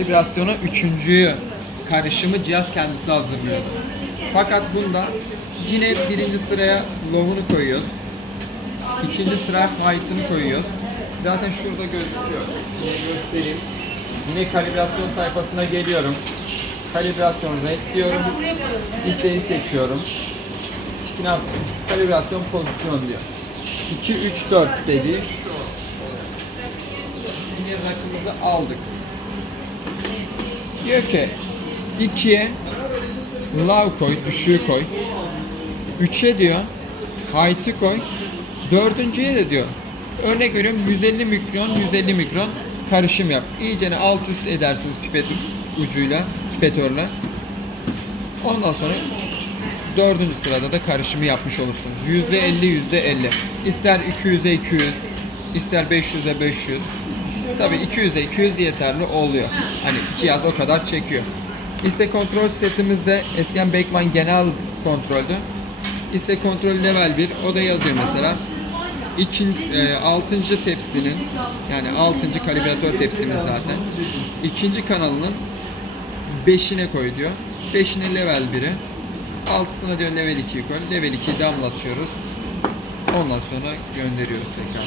Kalibrasyonu üçüncüyü karışımı cihaz kendisi hazırlıyordu. Fakat bunda yine birinci sıraya low'unu koyuyoruz. İkinci sıra high'ını koyuyoruz. Zaten şurada gözüküyor. Yine göstereyim. Yine kalibrasyon sayfasına geliyorum. Kalibrasyon renk diyorum. Listeyi seçiyorum. Yine kalibrasyon pozisyon diyor. 2, 3, 4 dedi. Yine rakımızı aldık. Diyor ki 2'ye low koy, düşüğü koy. 3'e diyor high'ı koy. Dördüncüye de diyor örnek veriyorum 150 mikron 150 mikron karışım yap. İyicene alt üst edersiniz pipet ucuyla, pipetörle. Ondan sonra dördüncü sırada da karışımı yapmış olursunuz. Yüzde 50 yüzde 50. İster 200'e 200, ister 500'e 500. Tabii 200'e 200 yeterli oluyor. Hani iki yaz o kadar çekiyor. Hisse kontrol setimizde eskiden Beckman genel kontroldü. Hisse kontrol level 1 o da yazıyor mesela. İkinci, e, tepsinin yani altıncı kalibratör tepsimiz zaten. İkinci kanalının 5'ine koy diyor. 5'ine level 1'i. Altısına diyor level 2'yi koy. Level 2'yi damlatıyoruz. Ondan sonra gönderiyoruz tekrar.